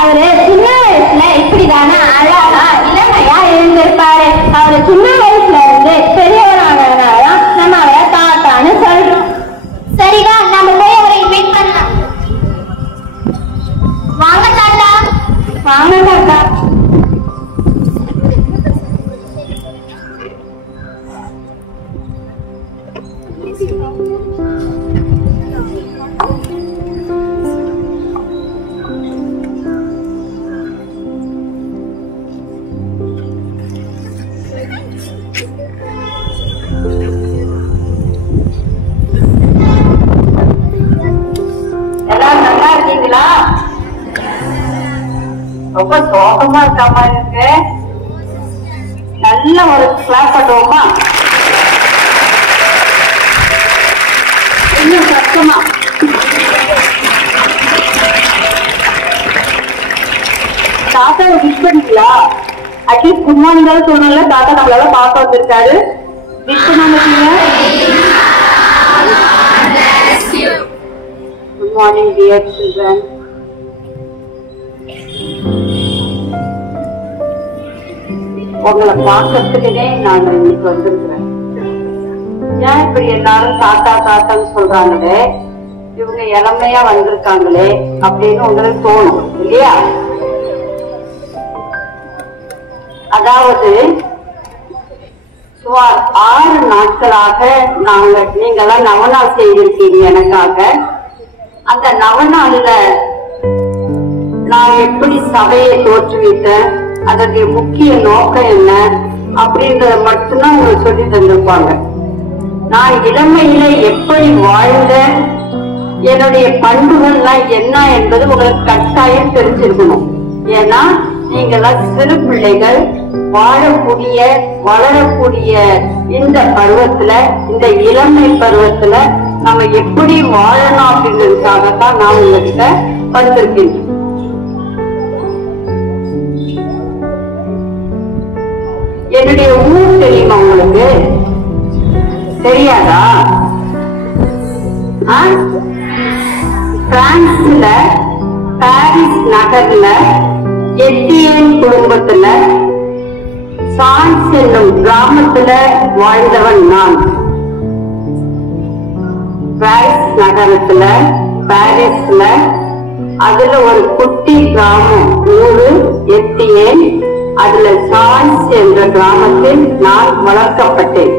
அவரு சின்ன வயசுல இப்படிதானே அழகா இளமையா இருந்திருப்பாரு. அவரு சின்ன வயசுல இருந்து பெரியவரானதான் நம்ம அவரை தாத்தான்னு சொல்றோம். சரிதான், நம்ம போய் அவரை இன்வைட் பண்ணலாம். வாங்க தாத்தா. வாங்க தாத்தா. எல்லாரும் நல்லா இருக்கீங்களா? ரொம்ப சோகமா இருக்க மாதிரி இருக்கு. நல்ல ஒரு கிளாஸ் பண்ணுவோமா? இன்னும் கஷ்டமா? தாத்தாவை விஷ் பண்ணிங்களா? அட்லீஸ்ட் குட் மார்னிங் தான் சொன்னால தாத்தா நம்மளால பார்க்க வந்திருக்காரு. விஷ் பண்ணாம குட் மார்னிங் டியர் சில்ட்ரன். உங்களை பார்க்கறதுக்குனே நான் இன்னைக்கு வந்திருக்கிறேன். ஏன் இப்படி எல்லாரும் தாத்தா தாத்தான்னு சொல்றாங்களே, இவங்க இளமையா வந்திருக்காங்களே அப்படின்னு உங்களுக்கு தோணும் இல்லையா? அதாவது சுமார் 6 நாட்களாக நீங்கெல்லாம் நவநாள் செய்திருக்கீங்க எனக்காக. அந்த நவநாள்ல நான் எப்படி சபையை தோற்றுவித்தேன், அதனுடைய முக்கிய நோக்கம் என்ன அப்படின்றத மட்டும்தான் உங்களுக்கு சொல்லி தந்திருப்பாங்க. நான் இளமையில எப்படி வாழ்ந்த, என்னுடைய பண்புகள்லாம் என்ன என்பது உங்களுக்கு கட்டாயம் தெரிஞ்சிருக்கணும். ஏன்னா நீங்கெல்லாம் சிறு பிள்ளைகள், வாழக்கூடிய வளரக்கூடிய இந்த பருவத்துல, இந்த இளமை பருவத்துல நம்ம எப்படி வாழணும் அப்படின்றதுக்காகத்தான் நான் உங்ககிட்ட வந்திருக்கேன். என்னுடைய ஊர் தெரியுமா உங்களுக்கு? தெரியாதா? பிரான்ஸ்ல பாரிஸ் நகர்ல எட்டியன் குடும்பத்துல சான்ஸ் என்னும் கிராமத்துல வாழ்ந்தவன் நான். பாரிஸ் நகரத்துல, பாரிஸ்ல அதுல ஒரு குட்டி கிராமம் ஊரு எட்டியன். அதுல சான்ஸ் என்ற கிராமத்தில் நான் வளர்க்கப்பட்டேன்.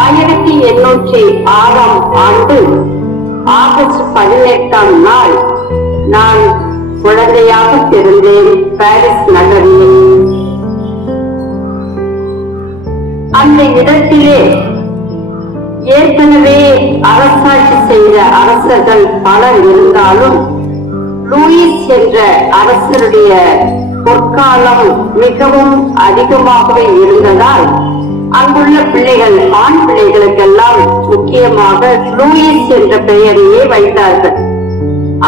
1806ஆம் ஆண்டு ஆகஸ்ட் 18ஆம் நாள் நான் குழந்தையாக பிறந்தேன் பாரிஸ் நகரில். அந்த இடத்திலே ஏற்கனவே அரசாட்சி செய்த அரசர்கள் பலர் இருந்தாலும் லூயிஸ் என்ற அரசருடைய பொற்காலம் மிகவும் அதிகமாகவே இருந்ததால் அங்குள்ள பிள்ளைகள், ஆண் பிள்ளைகளுக்கெல்லாம் முக்கியமாக லூயிஸ் என்ற பெயரையே வைத்தார்கள்.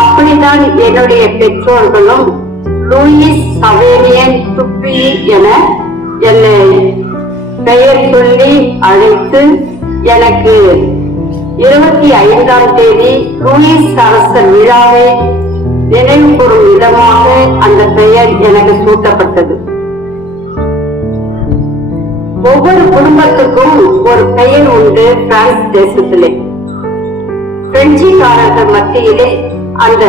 அப்படித்தான் என்னுடைய பெற்றோர்களும் லூயிஸ் சவேலியன் துப்பி என என்னை பெயர் சொல்லி அழைத்து, எனக்கு 25ஆம் தேதி லூயிஸ் அரசர் விழாவை நினைவு கூறும் விதமாக அந்த பெயர் எனக்கு சூட்டப்பட்டது. ஒவ்வொரு குடும்பத்துக்கும் ஒரு பெயர் உண்டு பிரான்ஸ் தேசத்திலே. பிரெஞ்சுக்காரர்கள் மத்தியிலே அந்த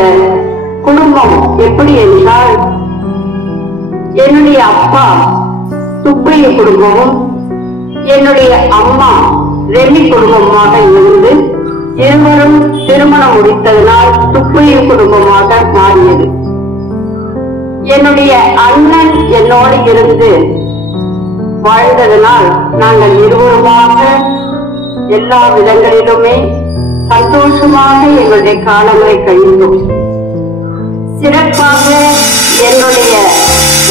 குடும்பம் எப்படி என்றால், என்னுடைய அப்பா துப்பைய குடும்பமும் என்னுடைய அம்மா ரெமி குடும்பமாக இருந்து இருவரும் திருமணம் முடித்ததனால் துப்பைய குடும்பமாக மாறியது. என்னுடைய அண்ணன் என்னோடு இருந்து வாழ்ந்ததனால் நாங்கள் இருவருமாக எல்லா விதங்களிலுமே சந்தோஷமாக எங்களுடைய காலங்களை கழிந்தோம். சிறப்பாக என்னுடைய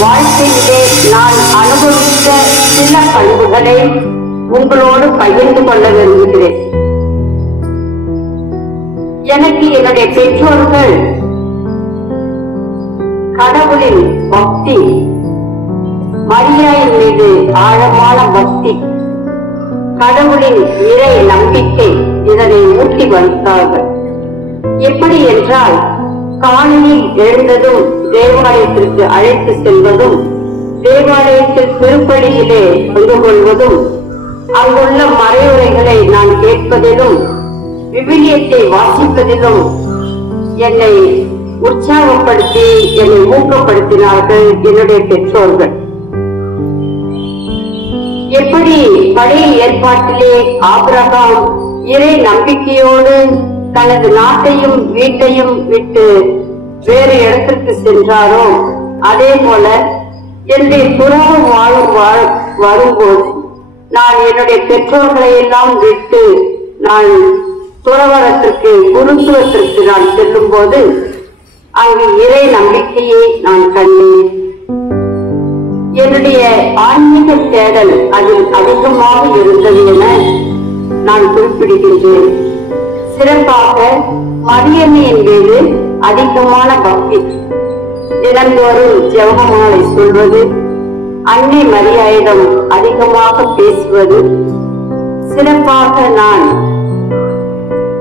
வாழ்க்கையிலே நான் அனுபவித்த சில பண்புகளை உங்களோடு பகிர்ந்து கொள்ள விரும்புகிறேன். எனக்கு என்னுடைய பெற்றோர்கள் கடவுளின் பக்தி, மரியாயின் மீது ஆழமான பக்தி, கடவுளின் இறை நம்பிக்கை இதனை ஊட்டி வந்தார்கள். எப்படி என்றால், காலையில் எழுந்ததும் தேவாலயத்திற்கு அழைத்து செல்வதும், தேவாலயத்தில் திருப்பலியிலே பங்கு கொள்வதும், அங்குள்ள மறையுரைகளை நான் கேட்பதிலும், விவிலியத்தை வாசிப்பதிலும் என்னை உற்சாகப்படுத்தி என்னை ஊக்கப்படுத்தினார்கள் என்னுடைய பெற்றோர்கள். எப்படி பழைய ஏற்பாட்டிலே ஆபிரகாம் இறை நம்பிக்கையோடு தனது நாட்டையும் வீட்டையும் விட்டு வேறு இடத்திற்கு சென்றாரோ, அதே போல என்னுடைய துறவு வரும்போது நான் என்னுடைய பெற்றோர்களை எல்லாம் விட்டு நான் துறவரத்திற்கு குருத்துவத்திற்கு நான் செல்லும் போது அங்கு இறை நம்பிக்கையை நான் கண்டேன். என்னுடைய ஆன்மீக தேடல் அதில் அதிகமாக இருந்தது என நான் குறிப்பிடுகின்றேன். சிறப்பாக மரியன்னையின் மீது அதிகமான பக்தி, தினந்தோறும் ஜெபமாலை சொல்வது, அன்னை மரியாயிடம் அதிகமாக பேசுவது. சிறப்பாக நான்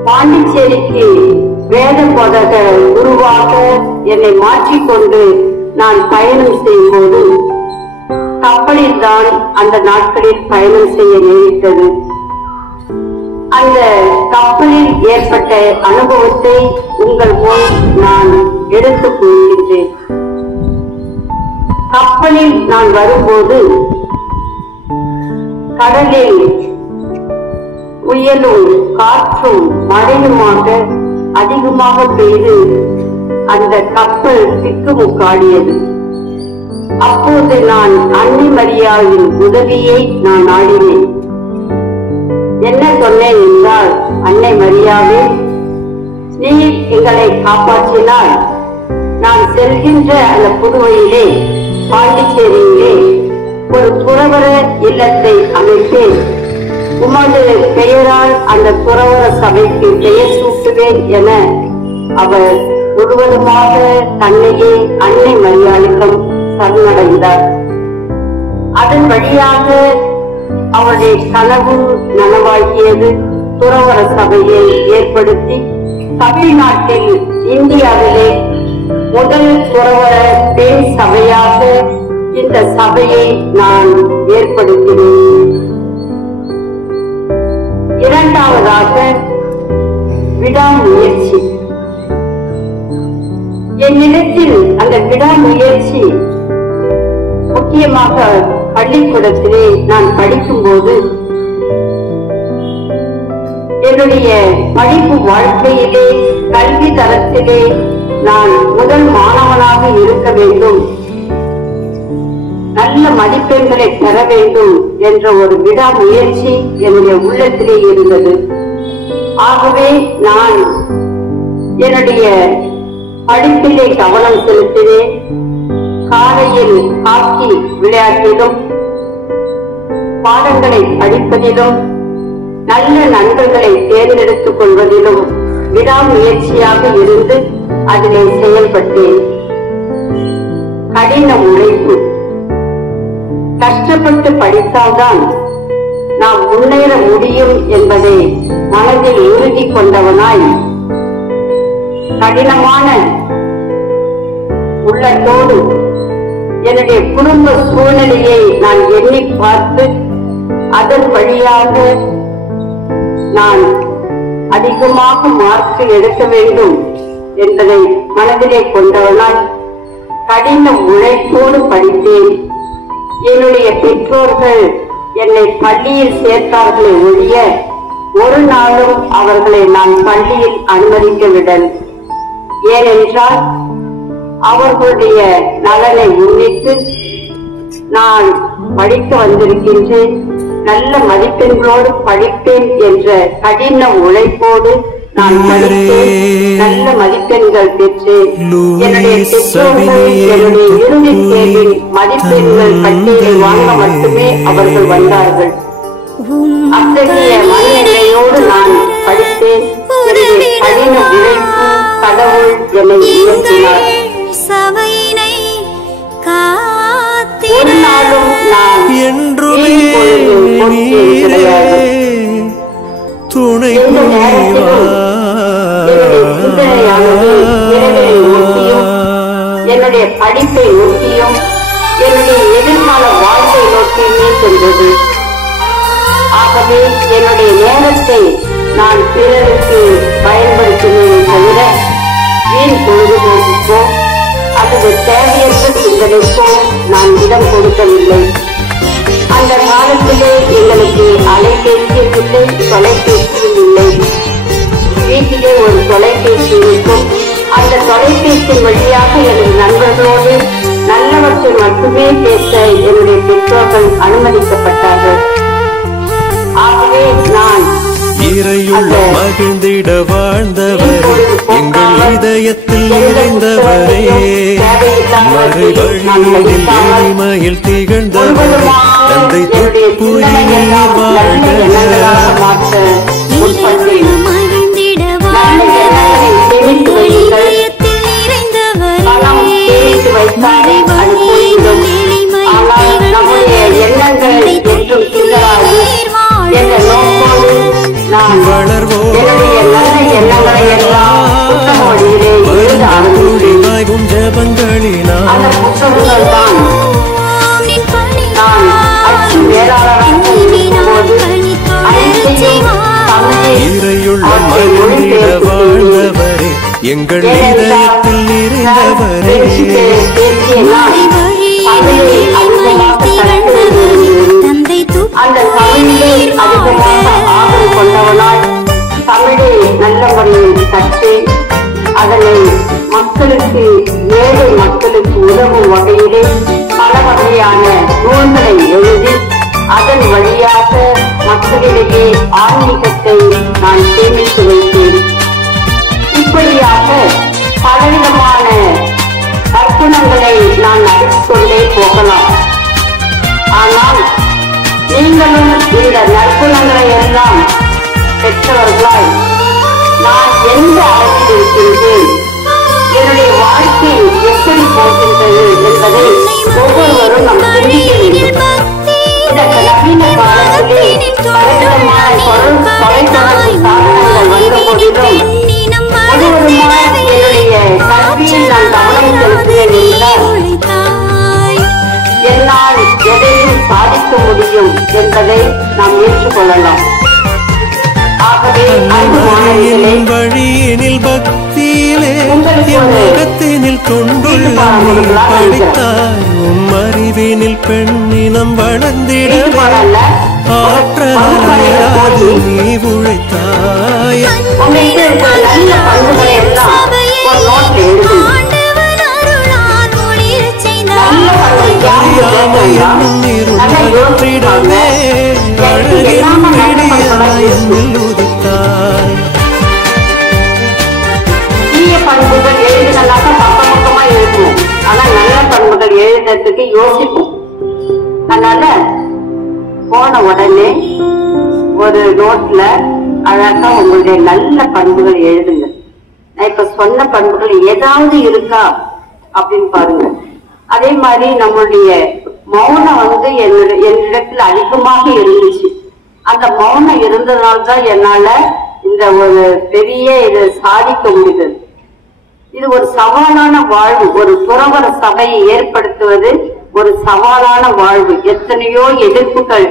பாண்டிச்சேரிக்கு வேத போதக குருவாக என்னை மாற்றிக்கொண்டு நான் பயணம் செய்யும் போது கப்பலில் தான் அந்த நாட்களில் பயணம் செய்ய நேரிட்டது. அந்த கப்பலில் ஏற்பட்ட அனுபவத்தை உங்கள் முன் நான் எடுத்துக் கூறுகின்றேன். கப்பலில் நான் வரும்போது கடலில் புயலும் காற்றும் மழையுமாக அதிகமாக பெய்து அந்த கப்பல் திக்குமுக்காடியது. அப்போது நான் அன்னை மரியாவின் உதவியை நான் நாடினேன். என்ன சொன்னேன் என்றால், அன்னை மரியாவே, நீர் எங்களை காப்பாற்றினால் நான் செல்கின்ற அந்த புதுவையிலே பாண்டிச்சேரியிலே ஒரு துறவர இல்லத்தை அமைப்பேன். உமது பெயரால் அந்த துறவர சபைக்கு பெயர் சூட்டுவேன் என அவர் முழுவதுமாக தன்னையே அன்னை மரியாளிடம் சரணடைந்தார். அதன் வழியாக அவருடைய கனவு நனவாகியது. துறவர சபையை ஏற்படுத்தி தமிழ்நாட்டில் இந்தியாவிலே முதல் துறவர பெண் சபையாக இந்த சபையை நான் ஏற்படுத்தினேன். இரண்டாவதாக விடாமுயற்சி. என்னிடத்தில் அந்த விடாமுயற்சி முக்கியமாக பள்ளிக்கூடத்திலே நான் படிக்கும் போது என்னுடைய படிப்பு வாழ்க்கையிலே கல்வி தரத்திலே நான் முதல் மாணவனாக இருக்க வேண்டும், நல்ல மதிப்பெண்களை பெற வேண்டும் என்ற ஒரு விடாமுயற்சி என்னுடைய உள்ளத்திலே இருந்தது. ஆகவே நான் என்னுடைய படிப்பிலே கவனம் செலுத்தினேன். காலையில் ஹாக்கி விளையாட்டிலும் பாடங்களை படிப்பதிலும் நல்ல நண்பர்களை தேர்ந்தெடுத்துக் கொள்வதிலும் விடாமுயற்சியாக இருந்து அதிலே செயல்பட்டேன். கடின உழைப்பு. கஷ்டப்பட்டு படித்தால்தான் நாம் முன்னேற முடியும் என்பதை மனதில் உறுதி கொண்டவனாய் கடினமான உள்ளத்தோடு என்னுடைய குடும்ப சூழ்நிலையை நான் எண்ணி பார்த்து அதன் வழியாக நான் அதிகமாக மார்க் எடுக்க வேண்டும் என்பதை மனதிலே கொண்டவனாய் கடின உழைப்போடு படித்தேன். என்னுடைய பெற்றோர்கள் என்னை பள்ளியில் சேர்த்தார்களே ஒழிய ஒரு நாளும் அவர்களை நான் பள்ளியில் அனுமதிக்கவில்லை. ஏனென்றால் அவர்களுடைய நலனை முன்னிட்டு நான் படிக்க வந்திருக்கின்றேன், நல்ல மதிப்பெண்களோடு படிப்பேன் என்ற கடின உழைப்போடு நான் படித்தேன், நல்ல மதிப்பெண்கள் பெற்றேன். என்னுடைய பெற்றோர்கள் என்னுடைய இறுதி தேர்வில் மதிப்பெண்கள் பட்டியலை வாங்க மட்டுமே அவர்கள் வந்தார்கள். அத்தகைய மனநிலையோடு நான் படித்தேன். என்னுடைய கடின உழைப்பு கடவுள் என்னை உயர்த்தினார். ஒரு நாளும் நான் துணை சிந்தனையானது என்னுடைய படிப்பை நோக்கியும் என்னுடைய எதிர்கால வாழ்க்கை நோக்கியுமே சென்றது. ஆகவே என்னுடைய நேரத்தை நான் பிறருக்கு பயன்படுத்தினதை தவிர வீண் பொழுதுபோக்குக்கோ அல்லது தேவையற்ற சிந்தனைக்கோ நான் இடம் கொடுக்கவில்லை. அந்த காலத்திலே எங்களுக்கு அலைபேசியும் இல்லை, தொலைபேசியும் இல்லை. வீட்டிலே ஒரு தொலைபேசி இருக்கும். அந்த தொலைபேசியின் வழியாக எனது நண்பர்களோடு நல்லவற்றை மட்டுமே பேச என்னுடைய பெற்றோர்கள் அனுமதிக்கப்பட்டார்கள். ஆகவே நான் இறையுள்ள மகிழ்ந்திட வாழ்ந்தவரே, எங்கள் இதயத்தில் நிறைந்தவரே, மறை வழியில் எளிமையில் திகழ்ந்தவரே, தந்தை துப்புயிர் வாழ்க. வளர்வோம் ஜபங்களினால் இறையுள்ள மகிழ்ந்திட வாழ்ந்தவரே, எங்கள் இதயத்தில் நிறைந்தவரே, அந்த தமிழிலே அதிகமாக ஆதரவு கொண்டவனாய் தமிழை நல்ல முறையில் கற்று அதனை மக்களுக்கு, ஏழை மக்களுக்கு உதவும் வகையிலே பல வகையான நூல்களை எழுதி அதன் வழியாக மக்களிடையே ஆன்மீகத்தை நான் சேமித்து வைத்தேன். இப்படியாக பலவிதமான கற்பனங்களை நான் நடத்திக்கொண்டே போகலாம். ஆனால் நீங்களும் இந்த நற்குணங்களை எல்லாம் பெற்றவர்களாய் நான் எந்த அளவில் இருக்கின்றேன், என்னுடைய வாழ்க்கை எப்படி போகின்றது என்பதை ஒவ்வொருவரும் நாம் சிந்திக்க வேண்டும். இந்த நவீன காலத்திலே பலவிதமான தொலைத்தொடர்பு சாதனங்கள் வந்த போதிலும் முழுவதுமாய் என்னுடைய கல்வியில் நான் கவனம் செலுத்துவேன் என்றால் என்னால் எதையும் சாதிக்க முடியும் என்பதை நாம் ஏற்றுக்கொள்ளலாம். ஆகவே வழியினில் பக்தியிலே முகத்தினில் கொண்டுள்ள படித்தாய், உம் அறிவினில் பெண்ணினம் வளர்ந்திடவே ஆற்றலாது நீ உழைத்தாய். தீய பண்புகள் எழுதினாக்க பக்கமா இருக்கும், ஆனா நல்ல பண்புகள் எழுதுறதுக்கு யோசிப்போம். அதனால போன உடனே ஒரு நோட்ல அழகா உங்களுடைய நல்ல பண்புகள் எழுதுங்க. நான் இப்ப சொன்ன பண்புகள் ஏதாவது இருக்கா அப்படின்னு பாருங்க. அதே மாதிரி நம்மளுடைய மௌனம் என்னிடத்துல அதிகமாக இருந்துச்சு. அந்த மௌனம் இருந்ததுனால்தான் என்னால இந்த ஒரு பெரிய இது சாதிக்க முடிந்தது. இது ஒரு சவாலான வாழ்வு. ஒரு துறவற சபையை ஏற்படுத்துவது ஒரு சவாலான வாழ்வு. எத்தனையோ எதிர்ப்புகள்,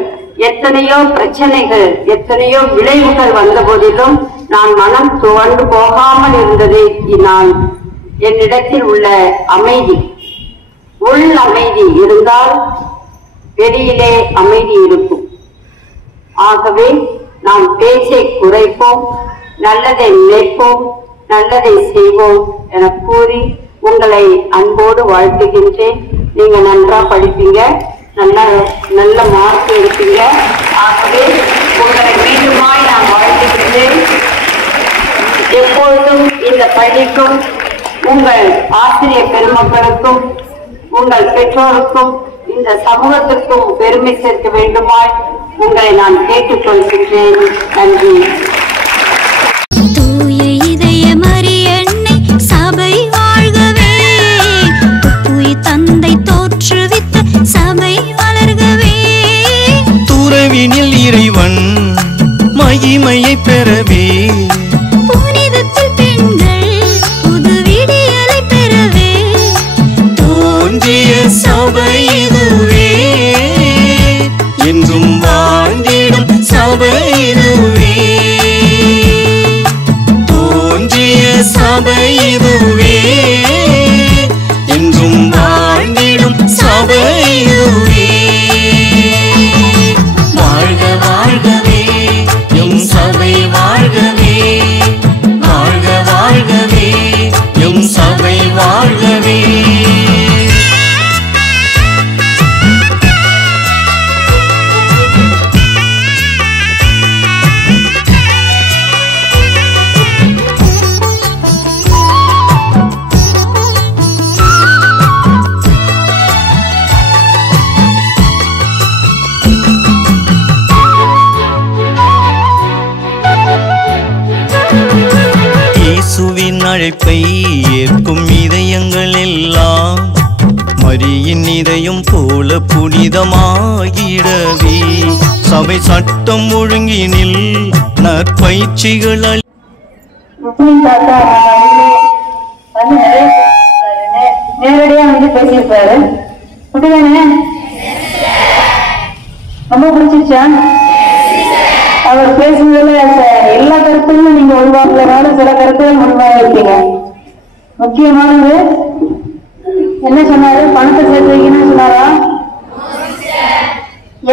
எத்தனையோ பிரச்சனைகள், எத்தனையோ விளைவுகள் வந்த போதிலும் நான் மனம் துவண்டு போகாமல் இருந்தது நான் என்னிடத்தில் உள்ள அமைதி. உள் அமைதி இருந்தால் வெளியிலே அமைதி இருக்கும். ஆகவே நாம் பேச்சை குறைப்போம், நல்லதை நினைப்போம், நல்லதை செய்வோம் என கூறி உங்களை அன்போடு வாழ்த்துகின்றேன். நீங்க நன்றா படிப்பீங்க, நல்ல மார்க் எடுப்பீங்க. ஆகவே உங்களை மீண்டுமாய் நான் வாழ்த்துகின்றேன். எப்பொழுதும் இந்த பள்ளிக்கும் உங்கள் ஆசிரியர் பெருமக்களுக்கும் உங்கள் பெற்றோருக்கும் இந்த சமூகத்திற்கும் பெருமை சேர்க்க வேண்டுமாய் உங்களை நான் கேட்டுக்கொள்கின்றேன். நன்றி. தூய இதய மரியன்னை சபை வாழ்கவே, தூய தந்தை தோற்றுவித்த சபை வளர்கவே, துறவினில் இறைவன் மகிமையை பெறவே, புனிதத்தில் பெண்கள் புது விடியலை பெறவே, அழைப்பை ஏற்கும் இதயங்கள் எல்லாம் மரியின் இதயம் போல புனிதமாகிடவே சபை சட்டம் ஒழுங்கினில் நற்பயிற்சிகள் நேரடியா வந்து பேசியிருப்பாரு. அப்படிதானே? ரொம்ப பிடிச்சிருச்சா? அவர் பேசுனதுல எல்லா கருத்துகளும் நீங்க உருவாக்குறதுனால சில கருத்துகள் முன்பாக இருக்கீங்க. முக்கியமானது என்ன சொன்னாரு? பணத்தை சேர்த்து வைக்கணும்னு சொன்னாரா?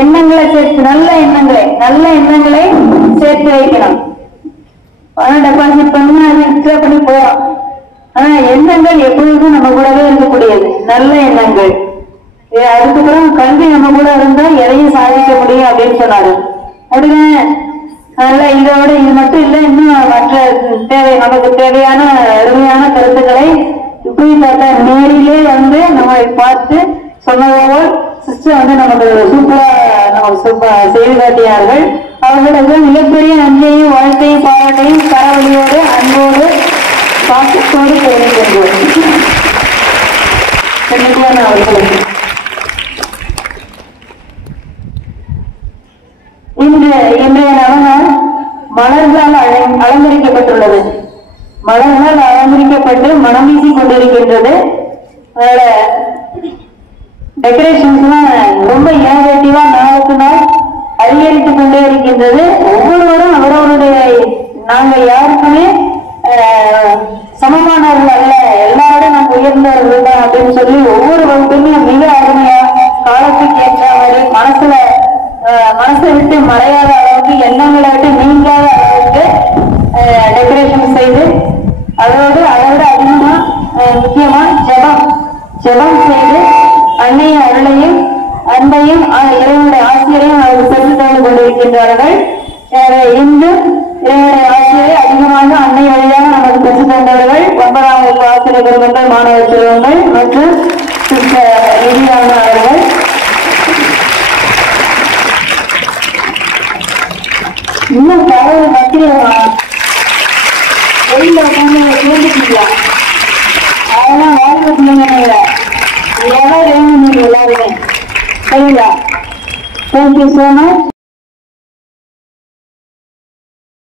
எண்ணங்களை சேர்த்து நல்ல எண்ணங்களை சேர்த்து வைக்கணும். பணம் டெபாசிட் பண்ணி அதை வித்ட்ரா பண்ணி போறோம். ஆனா எண்ணங்கள் எப்பொழுதும் நம்ம கூடவே இருக்கக்கூடியது நல்ல எண்ணங்கள். அதுக்கப்புறம் கல்வி நம்ம கூட இருந்தா எதையும் சாதிக்க முடியும் அப்படின்னு சொன்னாரு. அப்படிதானே? அதனால இதோட இது மட்டும் இல்ல, இன்னும் மற்ற நமக்கு தேவையான அருமையான கருத்துக்களை இப்படி பார்த்தா நேரிலே வந்து நம்ம பார்த்து சொன்னது போல் சிஸ்டர் வந்து நமக்கு சூப்பரா செய்து காட்டினார்கள். அவர்களுக்கு மிகப்பெரிய நன்றியையும் வாழ்க்கையும் பாராட்டையும் கரவழியோடு அன்போடு பாசத்தோடு தெரிவிக்கின்றோம். அவர்களுக்கு இன்றைய நவநாள் மலர்களால் அலங்கரிக்கப்பட்டுள்ளது. மலர்களால் அலங்கரிக்கப்பட்டு மனம் வீசி கொண்டிருக்கின்றது. அதோட டெக்கரேஷன்ஸ் ரொம்ப இனோவேட்டிவா நாளுக்கு நாள் அதிகரித்துக் கொண்டே இருக்கின்றது. ஒவ்வொருவரும் அவரவருடைய நாங்கள் யாருக்குமே சமமானவர்கள் அல்ல, எல்லாரோட நாங்கள் உயர்ந்தவர்கள் தான் அப்படின்னு சொல்லி ஒவ்வொரு வகுப்புமே மிக அருமையா காலத்துக்கு ஏற்ற மாதிரி மனசை விட்டு மறையாத அளவுக்கு எண்ணங்களை விட்டு நீங்காத அளவுக்கு டெக்கரேஷன் செய்து அதோடு அதோட அதிகமா முக்கியமா ஜெபம் செய்து அன்னைய அருளையும் அன்பையும் இறைவனுடைய ஆசிரியரையும் அவர்கள் பெற்று தந்து கொண்டிருக்கின்றார்கள். இன்று இறைவனுடைய ஆசிரியரை அதிகமாக அன்னை வழியாக நமக்கு பெற்று தந்தவர்கள் 9ஆம் வகுப்பு ஆசிரியர் பெருமக்கள், மாணவ செல்வங்கள் மற்றும் நிதியான அவர்கள். இன்னும் கடவுள் பத்திரிகை வெளியில உட்காந்து சேர்ந்துட்டீங்களா? அதெல்லாம் வாழ்க்கை பிள்ளைங்க எவ்வளவு வேணும் நீங்க எல்லாருமே. சரிங்களா? Thank you so much.